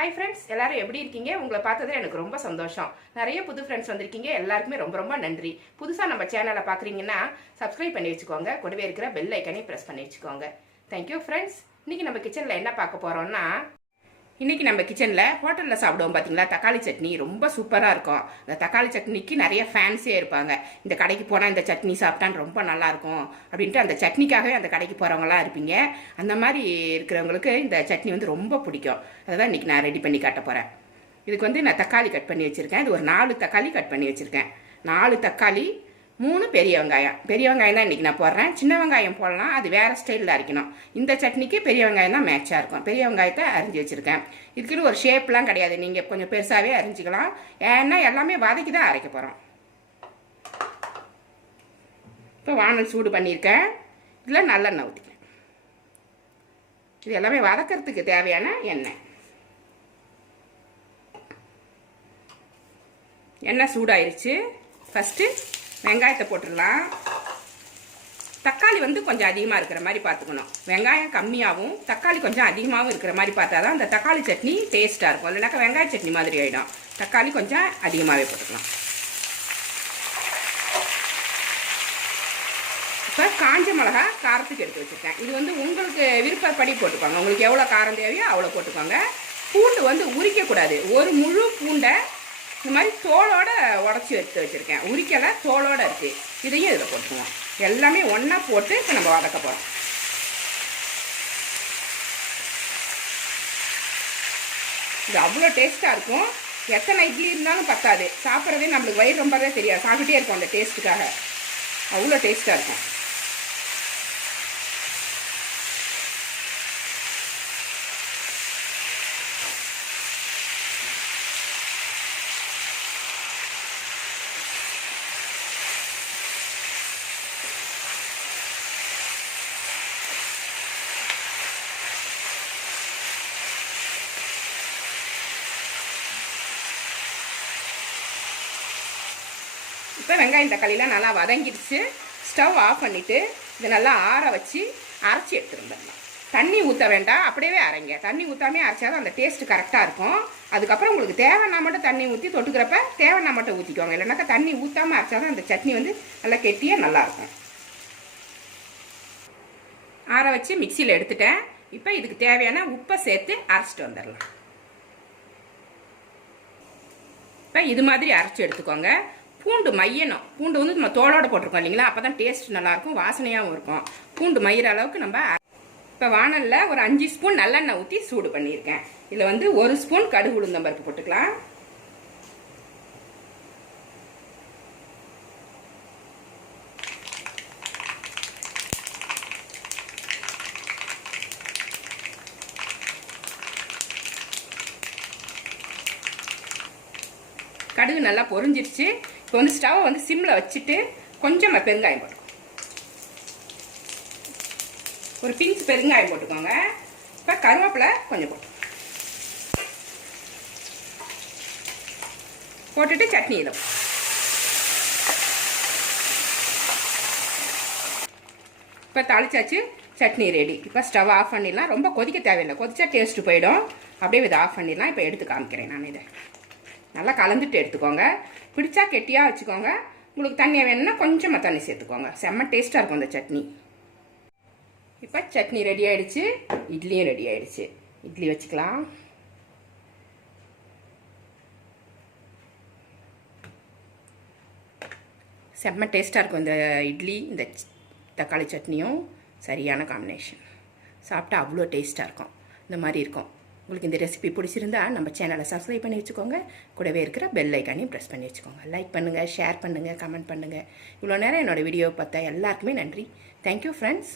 Hi friends, எல்லாரும் எப்படி இருக்கீங்க? உங்களை பார்த்தது எனக்கு ரொம்ப சந்தோஷம். நிறைய புது ஃப்ரெண்ட்ஸ் வந்திருக்கீங்க. எல்லாருக்குமே ரொம்ப ரொம்ப நன்றி. புதுசாக நம்ம சேனலை பார்க்குறீங்கன்னா சப்ஸ்கிரைப் பண்ணி வச்சுக்கோங்க. கூடவே இருக்கிற பெல் ஐக்கனையும் ப்ரெஸ் பண்ணி வச்சுக்கோங்க. Thank you friends. இன்னைக்கு நம்ம கிச்சனில் என்ன பார்க்க போகிறோம்னா, இன்றைக்கி நம்ம கிச்சனில் ஹோட்டலில் சாப்பிடுவோம் பார்த்தீங்களா, தக்காளி சட்னி ரொம்ப சூப்பராக இருக்கும். இந்த தக்காளி சட்னிக்கு நிறைய ஃபேன்ஸே இருப்பாங்க. இந்த கடைக்கு போனால் இந்த சட்னி சாப்பிட்டான்னு ரொம்ப நல்லாயிருக்கும் அப்படின்ட்டு அந்த சட்னிக்காகவே அந்த கடைக்கு போகிறவங்களாம் இருப்பீங்க. அந்த மாதிரி இருக்கிறவங்களுக்கு இந்த சட்னி வந்து ரொம்ப பிடிக்கும். அதை தான் இன்றைக்கி நான் ரெடி பண்ணி காட்ட போகிறேன். இதுக்கு வந்து நான் தக்காளி கட் பண்ணி வச்சுருக்கேன். இது ஒரு 4 தக்காளி கட் பண்ணி வச்சுருக்கேன். 4 தக்காளி, 3 பெரிய வெங்காயம். பெரிய வெங்காயம் தான் இன்றைக்கி நான் போடுறேன். சின்ன வெங்காயம் போடலாம், அது வேறு ஸ்டைலில் அரைக்கணும். இந்த சட்னிக்கு பெரிய வெங்காயம் தான் மேட்சாக இருக்கும். பெரிய வெங்காயத்தை அரிஞ்சு வச்சுருக்கேன். இதுக்குன்னு ஒரு ஷேப்லாம் கிடையாது, நீங்கள் கொஞ்சம் பெருசாகவே அரிஞ்சிக்கலாம். ஏன்னா எல்லாமே வதக்கி தான் அரைக்க போகிறோம். இப்போ வானல் சூடு பண்ணியிருக்கேன். இதில் நல்லெண்ணெய் ஊற்றிக்கிறேன். இது எல்லாமே வதக்கிறதுக்கு தேவையான எண்ணெய். எண்ணெய் சூடாயிருச்சு. ஃபஸ்ட்டு வெங்காயத்தை போட்டுடலாம். தக்காளி வந்து கொஞ்சம் அதிகமாக இருக்கிற மாதிரி பார்த்துக்கணும். வெங்காயம் கம்மியாகவும் தக்காளி கொஞ்சம் அதிகமாகவும் இருக்கிற மாதிரி பார்த்தா தான் அந்த தக்காளி சட்னி டேஸ்ட்டாக இருக்கும். இல்லைனாக்கா வெங்காய சட்னி மாதிரி ஆகிடும். தக்காளி கொஞ்சம் அதிகமாகவே போட்டுக்கலாம். இப்போ காஞ்ச மிளகா காரத்துக்கு எடுத்து வச்சுருக்கேன். இது வந்து உங்களுக்கு விருப்பப்படி போட்டுக்கோங்க. உங்களுக்கு எவ்வளோ காரம் தேவையோ அவ்வளோ போட்டுக்கோங்க. பூண்டு வந்து உரிக்கக்கூடாது. ஒரு முழு பூண்டை இந்த மாதிரி தோலோடு உடச்சி எடுத்து வச்சுருக்கேன். உரிக்கலை, தோலோடு இருக்குது. இதையும் இதில் போட்டுக்குவோம். எல்லாமே ஒன்றா போட்டு இப்போ நம்ம வதக்க போகிறோம். இது அவ்வளோ டேஸ்ட்டாக இருக்கும். எத்தனை இட்லி இருந்தாலும் பத்தாது. சாப்பிட்றதே நம்மளுக்கு வயிறு ரொம்பவே தெரியாது. சாப்பிட்டுட்டே இருக்கும் அந்த டேஸ்ட்டுக்காக. அவ்வளோ டேஸ்ட்டாக இருக்கும். இப்போ வெங்காயம் தக்காளிலாம் நல்லா வதங்கிடுச்சு. ஸ்டவ் ஆஃப் பண்ணிவிட்டு இதை நல்லா ஆற வச்சு அரைச்சி எடுத்துருந்துடலாம். தண்ணி ஊற்ற வேண்டாம், அப்படியே அரைங்க. தண்ணி ஊற்றாமே அரைச்சாதான் அந்த டேஸ்ட்டு கரெக்டாக இருக்கும். அதுக்கப்புறம் உங்களுக்கு தேவைன்னா மட்டும் தண்ணி ஊற்றி தொட்டுக்கிறப்ப தேவைன்னா மட்டும் ஊற்றிக்கோங்க. இல்லைனாக்கா தண்ணி ஊற்றாமல் அரைச்சாதான் அந்த சட்னி வந்து நல்லா கெட்டியாக நல்லாயிருக்கும். ஆற வச்சு மிக்சியில் எடுத்துட்டேன். இப்போ இதுக்கு தேவையான உப்பை சேர்த்து அரைச்சிட்டு வந்துடலாம். இப்போ இது மாதிரி அரைச்சி எடுத்துக்கோங்க. பூண்டு மையணும். பூண்டு வந்து நம்ம தோலோடு போட்டிருக்கோம் இல்லைங்களா, அப்போ தான் டேஸ்ட் நல்லாயிருக்கும், வாசனையாகவும் இருக்கும். பூண்டு மையிற அளவுக்கு நம்ம இப்போ வானலில் ஒரு 5 ஸ்பூன் நல்லெண்ணெய் ஊற்றி சூடு பண்ணியிருக்கேன். இதில் வந்து 1 ஸ்பூன் கடுகு உளுந்தம் பருப்பு போட்டுக்கலாம். கடுகு நல்லா பொரிஞ்சிருச்சு. இப்போ வந்து ஸ்டவ் வந்து சிம்மில் வச்சுட்டு கொஞ்சம் பெருங்காயம் போட்டுக்கோங்க. ஒரு பிஞ்ச் பெருங்காயம் போட்டுக்கோங்க. இப்போ கருவேப்பிலை கொஞ்சம் போட்டுட்டு சட்னி இதை இப்போ தாளிச்சாச்சு. சட்னி ரெடி. இப்போ ஸ்டவ் ஆஃப் பண்ணிடலாம். ரொம்ப கொதிக்க தேவையில்லை, கொதிச்சா டேஸ்ட்டு போயிடும். அப்படியே இதை ஆஃப் பண்ணிடலாம். இப்போ எடுத்து காமிக்கிறேன் நான். இதை நல்லா கலந்துட்டு எடுத்துக்கோங்க. பிடிச்சா கெட்டியாக வச்சுக்கோங்க. உங்களுக்கு தண்ணியை வேணும்னா கொஞ்சமாக தண்ணி சேர்த்துக்கோங்க. செம்ம டேஸ்ட்டாக இருக்கும் அந்த சட்னி. இப்போ சட்னி ரெடி ஆகிடுச்சு. இட்லியும் ரெடி ஆகிடுச்சு. இட்லி வச்சுக்கலாம். செம்ம டேஸ்ட்டாக இருக்கும் இந்த இட்லி. இந்த தக்காளி சட்னியும் சரியான காம்பினேஷன். சாப்பிட்டா அவ்வளோ டேஸ்ட்டாக இருக்கும். இந்த மாதிரி இருக்கும். உங்களுக்கு இந்த ரெசிபி பிடிச்சிருந்தா நம்ம சேனலை சப்ஸ்கிரைப் பண்ணி வச்சுக்கோங்க. கூடவே இருக்கிற பெல் ஐக்கானையும் ப்ரெஸ் பண்ணி வச்சுக்கோங்க. லைக் பண்ணுங்கள், ஷேர் பண்ணுங்கள், கமெண்ட் பண்ணுங்கள். இவ்வளோ நேரம் என்னோடய வீடியோவை பார்த்தா எல்லாருக்குமே நன்றி. Thank you friends.